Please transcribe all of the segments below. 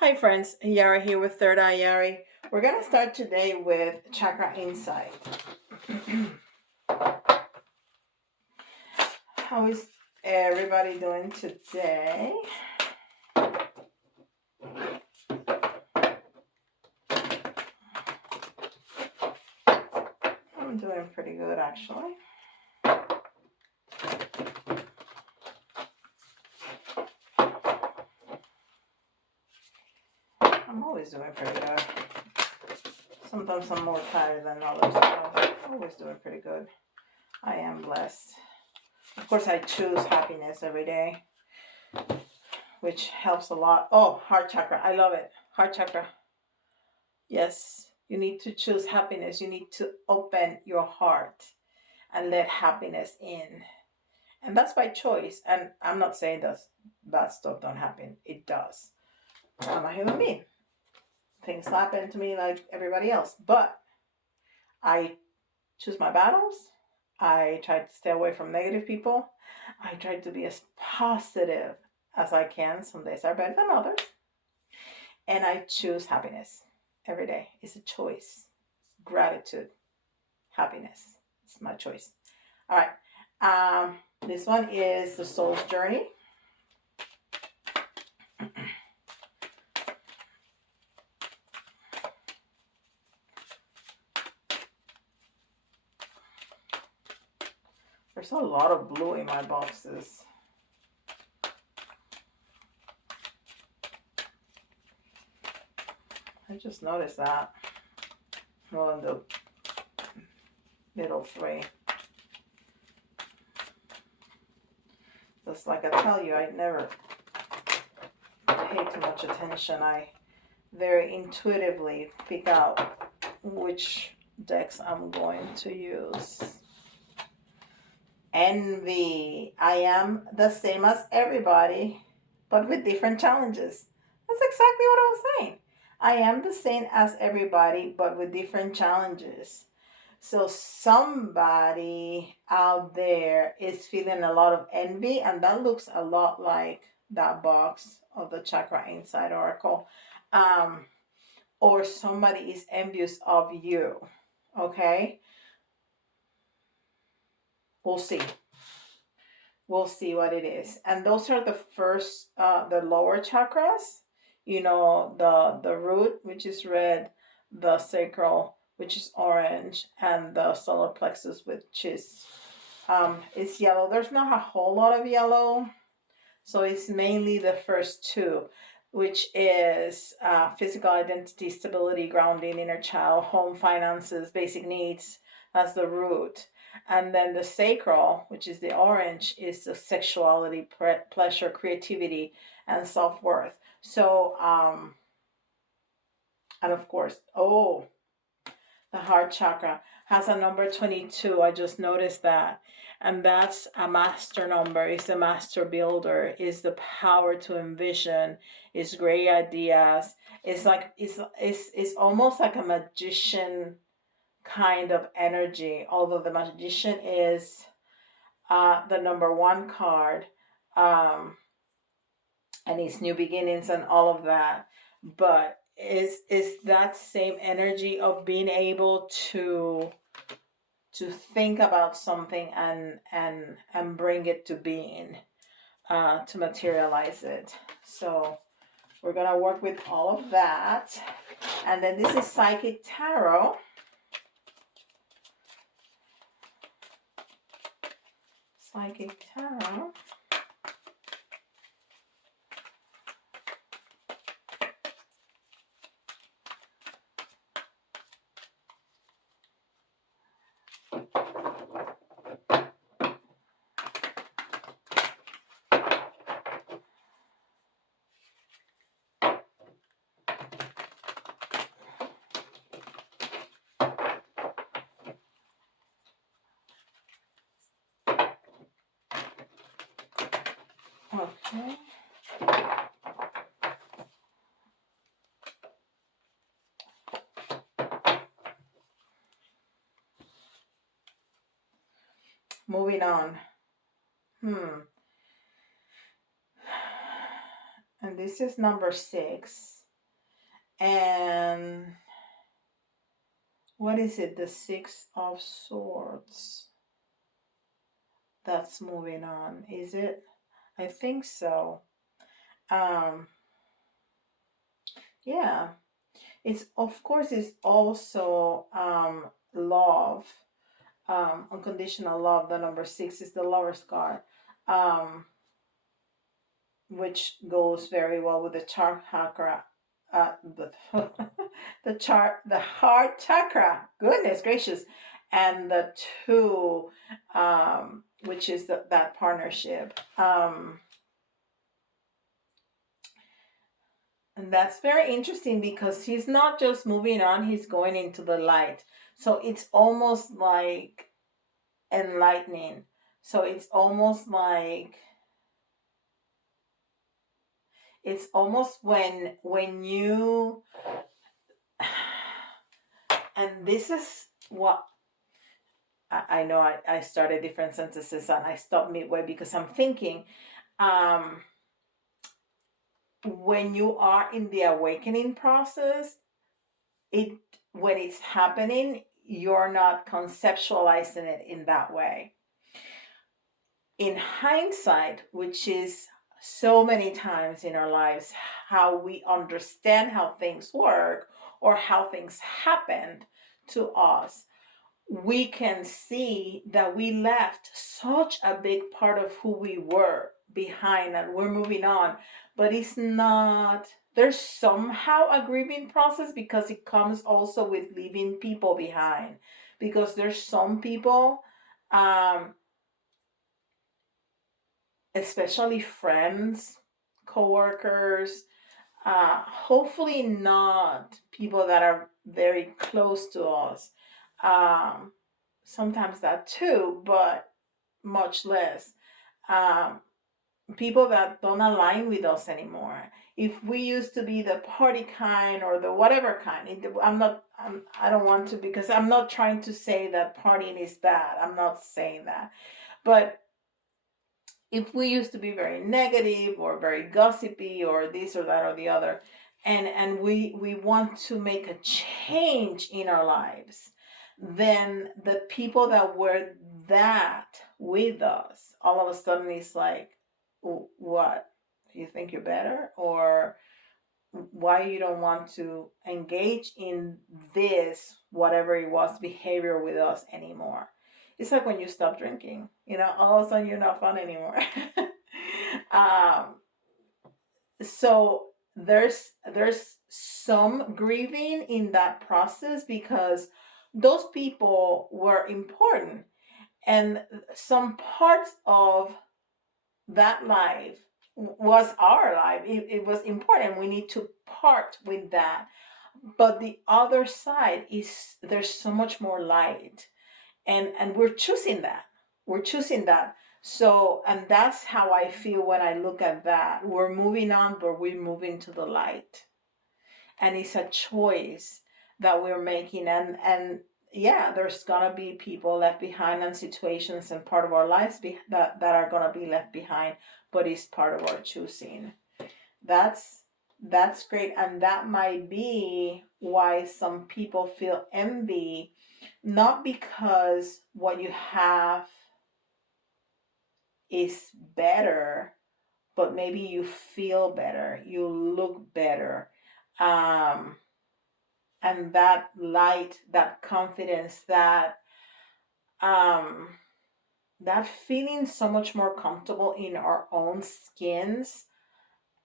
Hi friends, Yara here with Third Eye Yari. We're going to start today with Chakra Insight. How is everybody doing today? I'm doing pretty good actually. I'm always doing pretty good. Sometimes I'm more tired than others, but I'm always doing pretty good. I am blessed. Of course, I choose happiness every day, which helps a lot. Oh, heart chakra. I love it. Heart chakra. Yes, you need to choose happiness. You need to open your heart and let happiness in. And that's by choice. And I'm not saying that bad stuff don't happen. It does. I'm a human being. Things happen to me like everybody else. But I choose my battles. I try to stay away from negative people. I try to be as positive as I can. Some days are better than others. And I choose happiness every day. It's a choice. It's gratitude. Happiness. It's my choice. All right. This one is the soul's journey. There's a lot of blue in my boxes. I just noticed that. Well, in the middle three. Just like I tell you, I never pay too much attention. I very intuitively pick out which decks I'm going to use. Envy. I am the same as everybody, but with different challenges. That's exactly what I was saying. I am the same as everybody, but with different challenges. So somebody out there is feeling a lot of envy, and that looks a lot like that box of the Chakra Insight Oracle. Or somebody is envious of you. Okay? We'll see. We'll see what it is. And those are the first, the lower chakras. You know, the root, which is red, the sacral, which is orange, and the solar plexus, which is yellow. There's not a whole lot of yellow, so it's mainly the first two, which is physical identity, stability, grounding, inner child, home, finances, basic needs. That's the root. And then the sacral, which is the orange, is the sexuality, pleasure, creativity, and self-worth. So, and of course, the heart chakra has a number 22. I just noticed that. And that's a master number. It's the master builder. It's the power to envision. It's great ideas. It's like it's almost like a magician kind of energy. Although the magician is the number one card, and it's new beginnings and all of that. But is that same energy of being able to think about something and bring it to being, to materialize it. So we're gonna work with all of that. And then this is Psychic Tarot. Psychic Tarot. Okay. Moving on. And this is number 6. And what is it? The Six of Swords. That's moving on, is it? I think so. Um, yeah. It's, of course, it's also love, unconditional love. The number 6 is the Lover's card, um, which goes very well with the chakra, the the heart chakra. Goodness gracious, and the 2, which is that partnership. And that's very interesting because he's not just moving on, he's going into the light. So it's almost like enlightening. So it's almost when you and this is what I know I started different sentences and I stopped midway because I'm thinking when you are in the awakening process, it when it's happening, you're not conceptualizing it in that way. In hindsight, which is so many times in our lives how we understand how things work or how things happened to us, we can see that we left such a big part of who we were behind and we're moving on. But it's not, there's somehow a grieving process because it comes also with leaving people behind. Because there's some people, especially friends, coworkers, hopefully not people that are very close to us. Sometimes that too, but much less. People that don't align with us anymore. If we used to be the party kind or the whatever kind, I don't want to, because I'm not trying to say that partying is bad. I'm not saying that. But if we used to be very negative or very gossipy or this or that or the other, and we want to make a change in our lives, then the people that were that with us, all of a sudden it's like, what? You think you're better? Or why you don't want to engage in this, whatever it was, behavior with us anymore? It's like when you stop drinking, all of a sudden you're not fun anymore. um, so there's some grieving in that process because those people were important, and some parts of that life was our life. It was important. We need to part with that. But the other side is there's so much more light, and we're choosing that. So, and that's how I feel when I look at that. We're moving on, but we're moving to the light, and it's a choice that we're making. And yeah, there's gonna be people left behind and situations and part of our lives that are gonna be left behind, but it's part of our choosing. That's great, and that might be why some people feel envy, not because what you have is better, but maybe you feel better, you look better, um, and that light, that confidence, um, that feeling so much more comfortable in our own skins,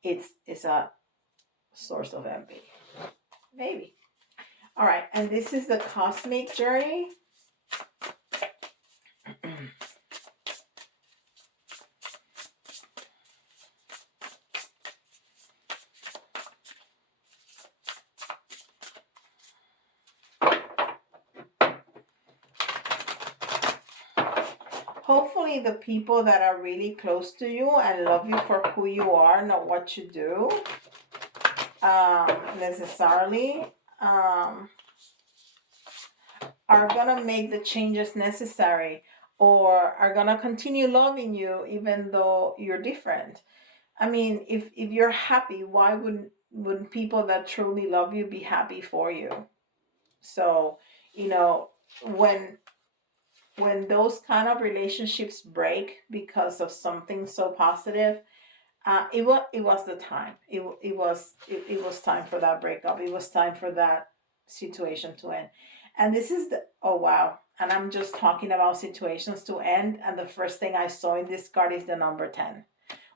it's a source of envy, maybe. All right, and this is the cosmic journey. Hopefully the people that are really close to you and love you for who you are, not what you do, necessarily, are gonna make the changes necessary, or are gonna continue loving you even though you're different. I mean, if you're happy, why wouldn't wouldn't people that truly love you be happy for you? So, you know, when those kind of relationships break because of something so positive, it was the time. It was time for that breakup. It was time for that situation to end. And this is the oh wow. And I'm just talking about situations to end. And the first thing I saw in this card is the number 10,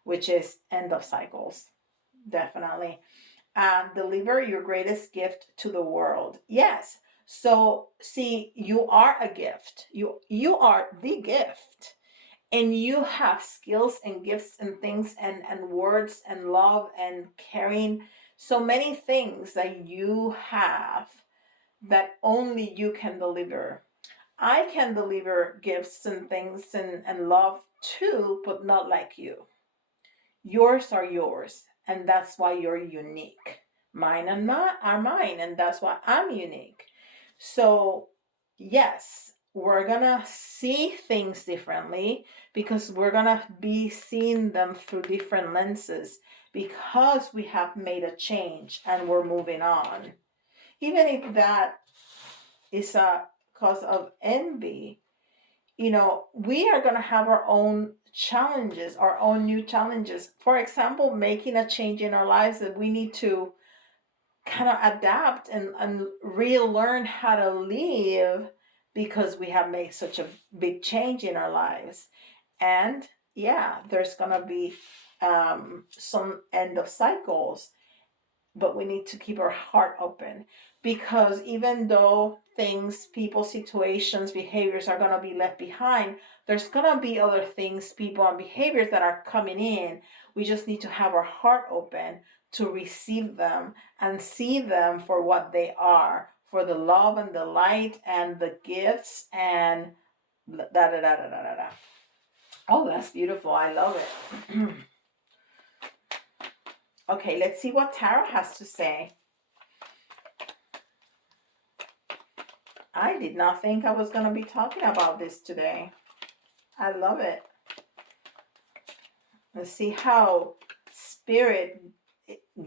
which is end of cycles. Definitely. And deliver your greatest gift to the world. Yes. So see, you are a gift. You are the gift, and you have skills and gifts and things and words and love and caring, so many things that you have that only you can deliver. I can deliver gifts and things and love too, but not like you. Yours are yours, and that's why you're unique. Mine and are mine, and that's why I'm unique. So yes, we're gonna see things differently because we're gonna be seeing them through different lenses because we have made a change and we're moving on. Even if that is a cause of envy, we are going to have our own challenges, our own new challenges. For example, making a change in our lives that we need to kind of adapt and relearn how to live because we have made such a big change in our lives. And yeah, there's going to be some end of cycles, but we need to keep our heart open, because even though things, people, situations, behaviors are going to be left behind, there's going to be other things, people, and behaviors that are coming in. We just need to have our heart open to receive them and see them for what they are, for the love and the light and the gifts and da da da da da da da. Oh, that's beautiful. I love it. Okay, let's see what Tarot has to say. I did not think I was going to be talking about this today. I love it. Let's see how Spirit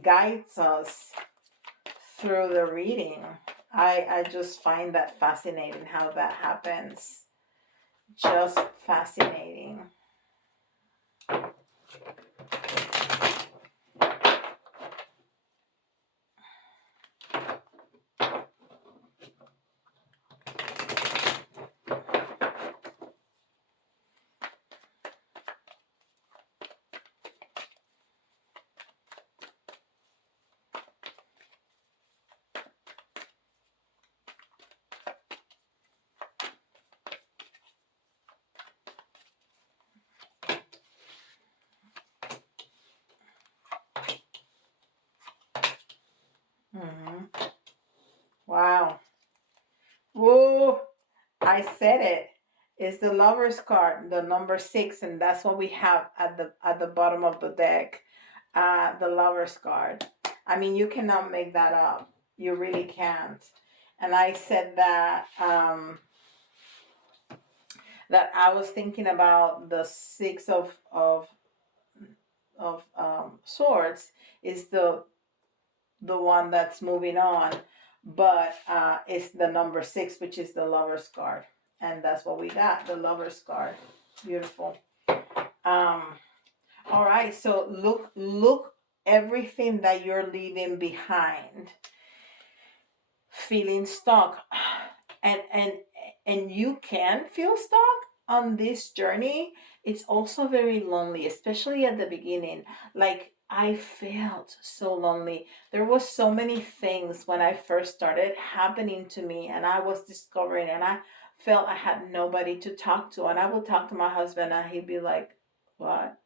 guides us through the reading. I just find that fascinating how that happens. Just fascinating. Mm-hmm. Wow. Whoa. I said it. It's the Lover's card, the number 6, and that's what we have at the bottom of the deck. The Lover's card. I mean, you cannot make that up. You really can't. And I said that that I was thinking about the 6 of swords is the one that's moving on, but it's the number 6, which is the Lover's card, and that's what we got, the Lover's card. Beautiful. All right, so look everything that you're leaving behind, feeling stuck, and you can feel stuck on this journey. It's also very lonely, especially at the beginning. Like, I felt so lonely. There was so many things when I first started happening to me, and I was discovering, and I felt I had nobody to talk to. And I would talk to my husband, and he'd be like, "What?"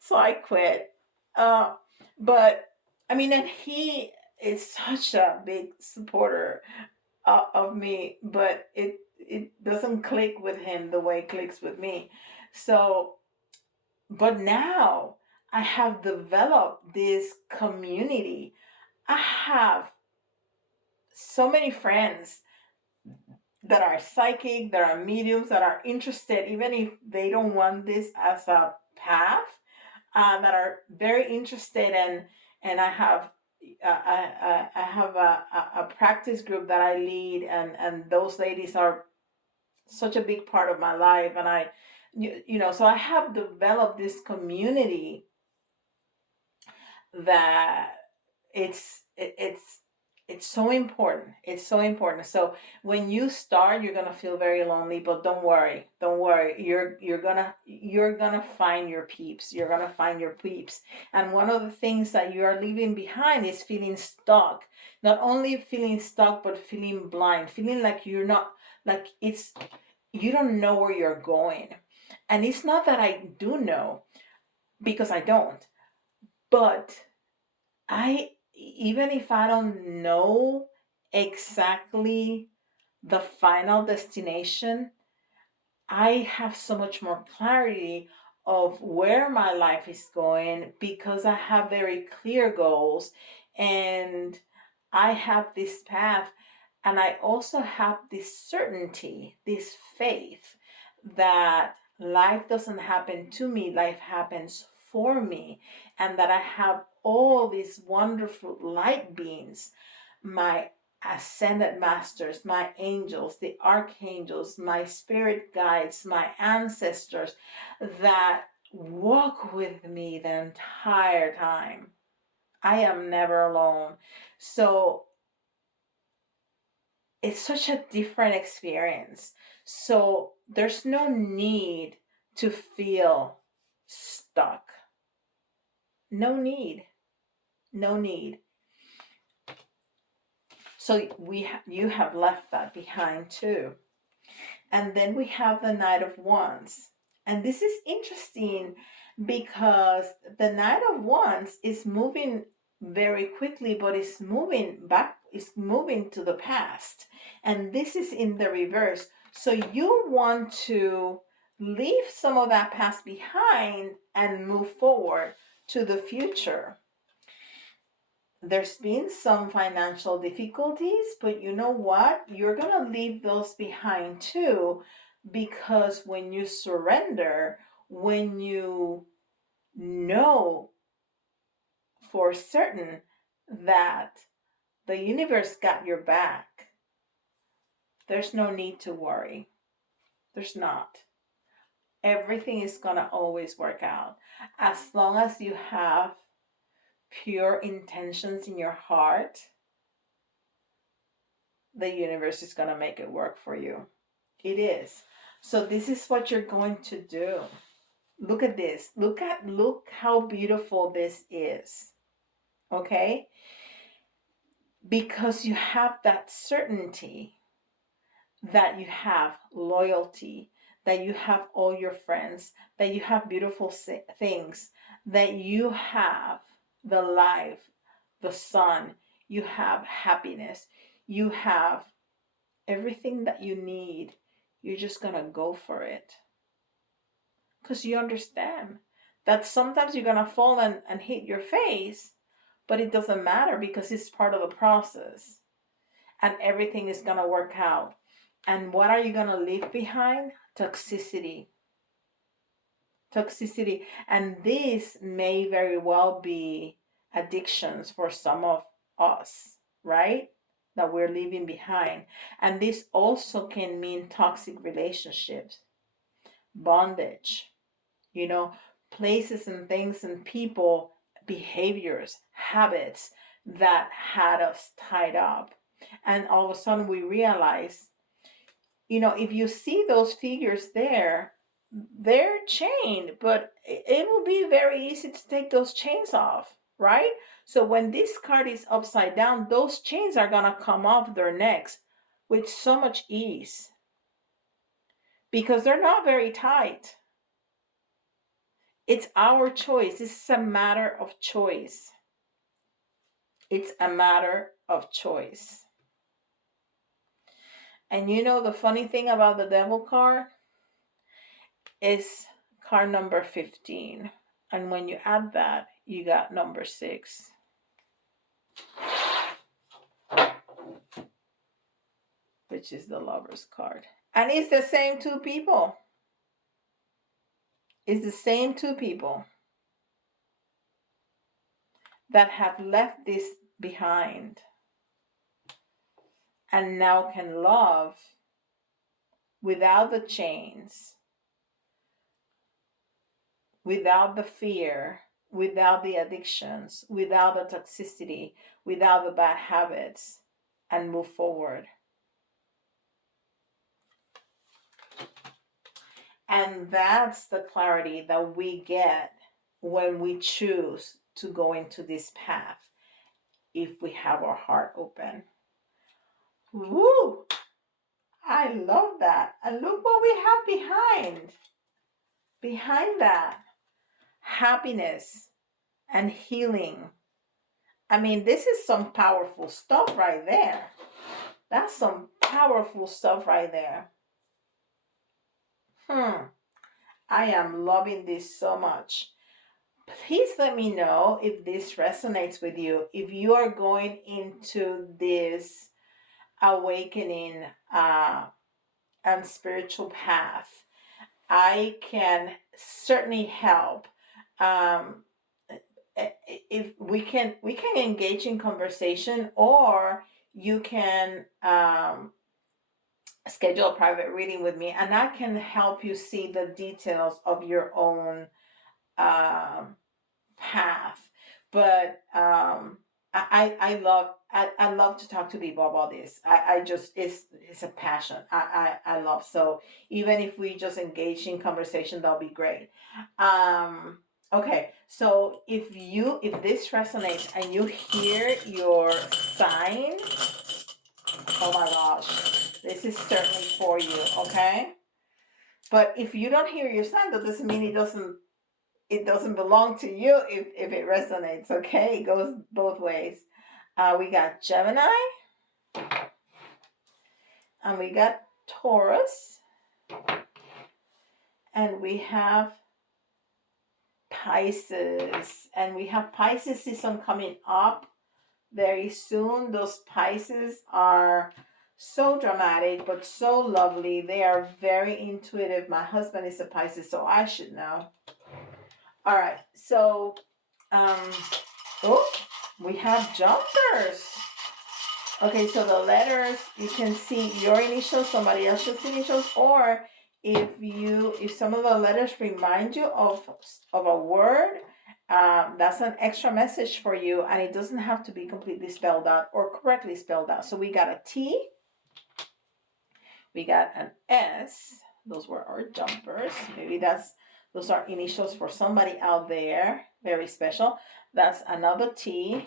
So I quit. But I mean, and he is such a big supporter of me, but it doesn't click with him the way it clicks with me. So, but now I have developed this community. I have so many friends that are psychic, that are mediums, that are interested, even if they don't want this as a path. that are very interested in, and I have I have a practice group that I lead, and those ladies are such a big part of my life, and so I have developed this community that it's it's so important. It's so important. So when you start, you're gonna feel very lonely, but don't worry. Don't worry. You're gonna find your peeps. You're gonna find your peeps. And one of the things that you are leaving behind is feeling stuck. Not only feeling stuck, but feeling blind, feeling like you're not, like it's you don't know where you're going. And it's not that I do know, because I don't. But I even if I don't know exactly the final destination, I have so much more clarity of where my life is going, because I have very clear goals, and I have this path, and I also have this certainty, this faith that life doesn't happen to me, life happens for me, and that I have all these wonderful light beings, my ascended masters, my angels, the archangels, my spirit guides, my ancestors, that walk with me the entire time. I am never alone. So it's such a different experience. So there's no need to feel stuck. No need. No need. So you have left that behind too. And then we have the Knight of Wands. And this is interesting because the Knight of Wands is moving very quickly, but it's moving back, it's moving to the past. And this is in the reverse. So you want to leave some of that past behind and move forward to the future. There's been some financial difficulties, but you know what? You're going to leave those behind too, because when you surrender, when you know for certain that the universe got your back, there's no need to worry. There's not. Everything is going to always work out. As long as you have pure intentions in your heart, the universe is going to make it work for you. It is. So this is what you're going to do. Look at this. Look how beautiful this is. Okay? Because you have that certainty that you have loyalty, that you have all your friends, that you have beautiful things, that you have the life, the sun, you have happiness, you have everything that you need. You're just going to go for it. Because you understand that sometimes you're going to fall and hit your face, but it doesn't matter because it's part of the process. And everything is going to work out. And what are you going to leave behind? Toxicity. Toxicity. And this may very well be addictions for some of us, right? That we're leaving behind. And this also can mean toxic relationships, bondage, places and things and people, behaviors, habits that had us tied up. And all of a sudden we realize, if you see those figures there, they're chained, but it will be very easy to take those chains off, right? So when this card is upside down, those chains are going to come off their necks with so much ease because they're not very tight. It's our choice. This is a matter of choice. It's a matter of choice. And the funny thing about the Devil card is card number 15. And when you add that, you got number 6. Which is the Lover's card. And it's the same two people. It's the same two people. that have left this behind and now can love without the chains, without the fear, without the addictions, without the toxicity, without the bad habits, and move forward. And that's the clarity that we get when we choose to go into this path, if we have our heart open. Woo! I love that. And look what we have behind that. Happiness and healing. I mean, this is some powerful stuff right there. That's some powerful stuff right there. I am loving this so much. Please let me know if this resonates with you. If you are going into this awakening and spiritual path, I can certainly help. If we can engage in conversation, or you can schedule a private reading with me, and I can help you see the details of your own path. But I love to talk to people about this. I just, it's a passion. I love. So even if we just engage in conversation, that'll be great. Okay, so if this resonates and you hear your sign, oh my gosh, this is certainly for you. Okay, but if you don't hear your sign, that doesn't mean it doesn't belong to you. If it resonates, okay, it goes both ways. We got Gemini, and we got Taurus, and we have Pisces, and we have Pisces season coming up very soon. Those Pisces are so dramatic but so lovely. They are very intuitive. My husband is a Pisces, so I should know. All right, so we have jumpers. Okay, so the letters, you can see your initials, somebody else's initials, or if some of the letters remind you of a word, that's an extra message for you, and it doesn't have to be completely spelled out or correctly spelled out. So we got a T, we got an S. Those were our jumpers. Maybe those are initials for somebody out there, very special. That's another T,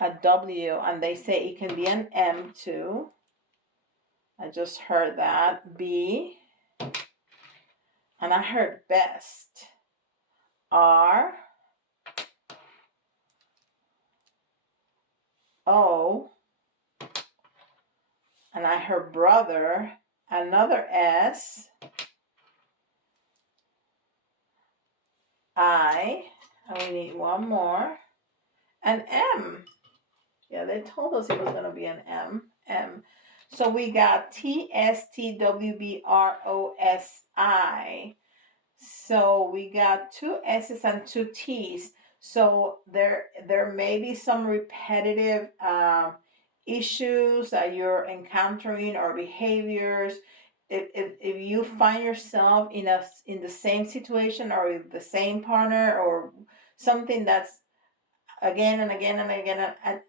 a W, and they say it can be an M too. I just heard that. B, and I heard best. R, O, and I heard brother. Another S, I, and we need one more, an M. Yeah, they told us it was going to be an M. So we got TSTWBROSI. So we got two S's and two T's. So there may be some repetitive issues that you're encountering, or behaviors. If you find yourself in the same situation, or with the same partner, or something that's again and again and again, and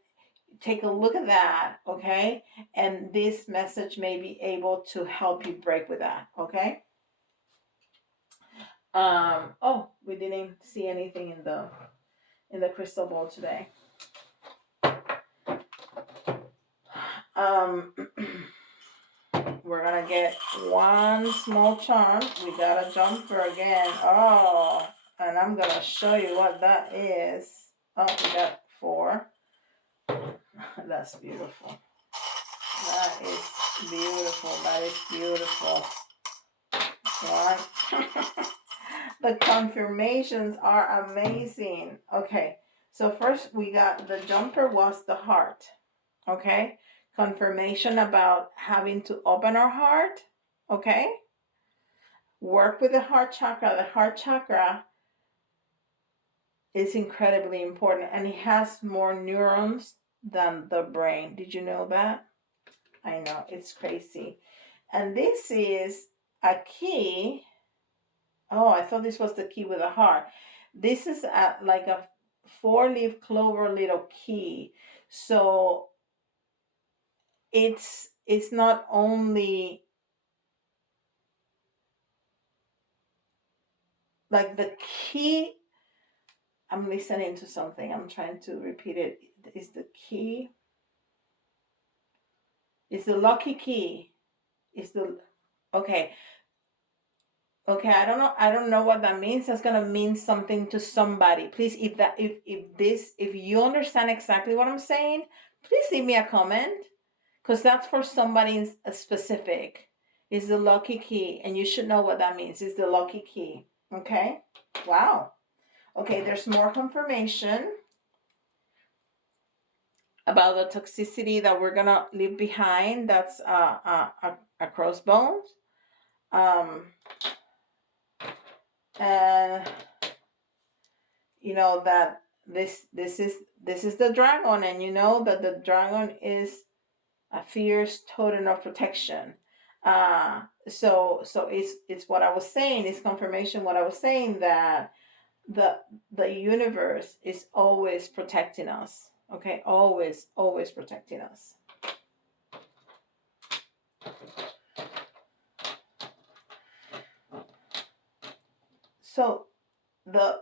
take a look at that, okay? And this message may be able to help you break with that, okay? Oh, we didn't see anything in the crystal ball today. We're gonna get one small charm. We got a jumper again. Oh, and I'm gonna show you what that is. Oh, we got 4. That's beautiful. That is beautiful. That is beautiful. One. The confirmations are amazing. Okay, so first we got the jumper was the heart. Okay, confirmation about having to open our heart. Okay, work with the heart chakra. The heart chakra is incredibly important, and it has more neurons than the brain. Did you know that? I know, it's crazy. And this is a key. Oh, I thought this was the key with a heart. This is like a 4-leaf clover little key. So it's not only like the key. I'm listening to something. I'm trying to repeat it. Is the key? Is the lucky key? Is the okay? Okay, I don't know what that means. That's gonna mean something to somebody. Please, if you understand exactly what I'm saying, please leave me a comment, because that's for somebody specific. Is the lucky key, and you should know what that means. Is the lucky key. Okay? Wow. Okay, there's more confirmation about the toxicity that we're gonna leave behind. That's a crossbones. And you know that this is the dragon, and you know that the dragon is a fierce totem of protection. So it's what I was saying, it's confirmation what I was saying, that the universe is always protecting us. Okay, always protecting us. So the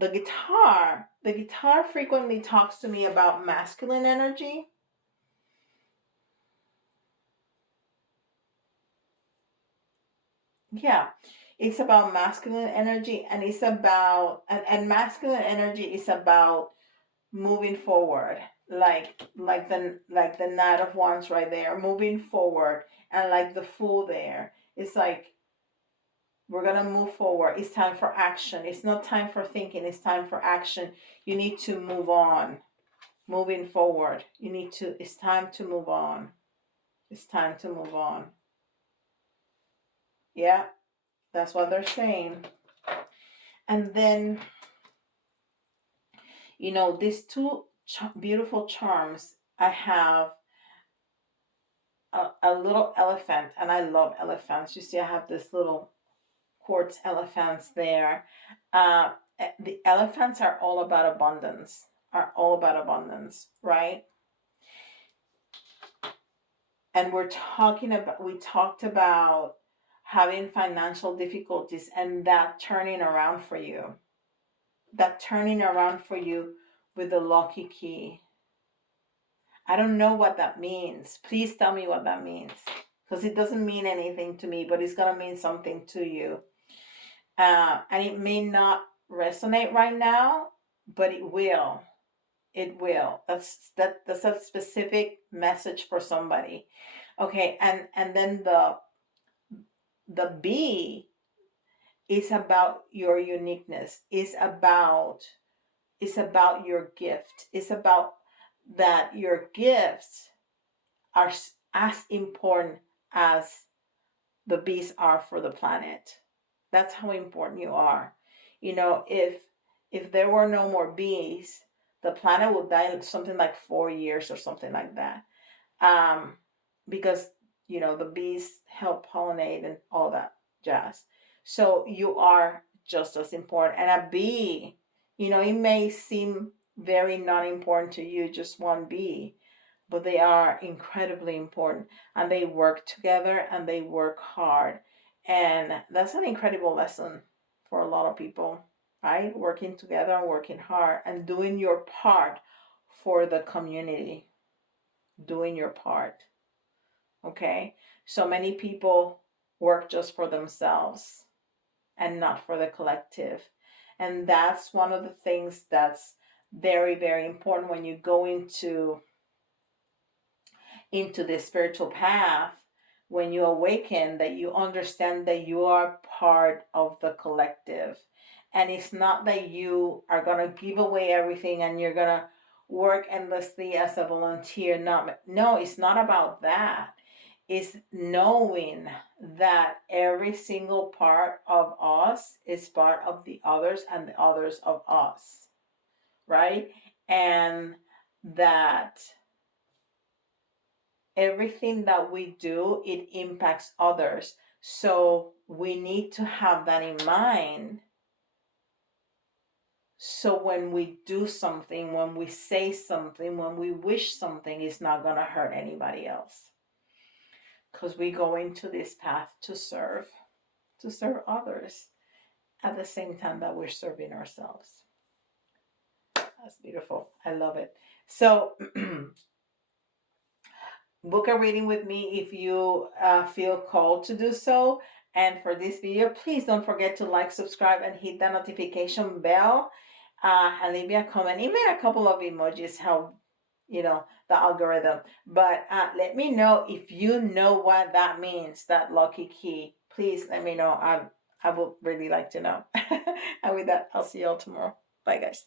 guitar frequently talks to me about masculine energy. Yeah, it's about masculine energy, and it's about and masculine energy is about moving forward, like the Knight of Wands right there, moving forward, and like the Fool there. It's like we're gonna move forward. It's time for action. It's not time for thinking. It's time for action. You need to move on. Moving forward. It's time to move on. It's time to move on. Yeah, that's what they're saying. And then, you know, these two beautiful charms, I have a little elephant, and I love elephants. You see, I have this little quartz elephants there. The elephants are all about abundance, right? And we talked about having financial difficulties, and that turning around for you. With the lucky key. I don't know what that means. Please tell me what that means, because it doesn't mean anything to me, but it's gonna mean something to you. And it may not resonate right now, but it will. It will. That's a specific message for somebody. Okay, and then the B is about your uniqueness. It's about your gift. It's about that your gifts are as important as the bees are for the planet. That's how important you are. You know, if there were no more bees, the planet would die in something like 4 years or something like that. Because you know the bees help pollinate and all that jazz. So you are just as important. And a bee, you know, it may seem very not important to you, just one bee, but they are incredibly important, and they work together and they work hard. And that's an incredible lesson for a lot of people, right? Working together and working hard and doing your part for the community. Doing your part. Okay? So many people work just for themselves and not for the collective. And that's one of the things that's very, very important when you go into the spiritual path, when you awaken, that you understand that you are part of the collective. And it's not that you are going to give away everything and you're going to work endlessly as a volunteer. No, it's not about that. is knowing that every single part of us is part of the others and the others of us, right? And that everything that we do, it impacts others. So we need to have that in mind. So when we do something, when we say something, when we wish something, it's not going to hurt anybody else. Because we go into this path to serve others at the same time that we're serving ourselves. That's beautiful. I love it. So book a reading with me if you feel called to do so. And for this video, please don't forget to like, subscribe, and hit the notification bell. And leave me a comment. Even a couple of emojis help, the algorithm. But let me know if you know what that means, that lucky key. Please let me know. I would really like to know. And with that, I'll see you all tomorrow. Bye, guys.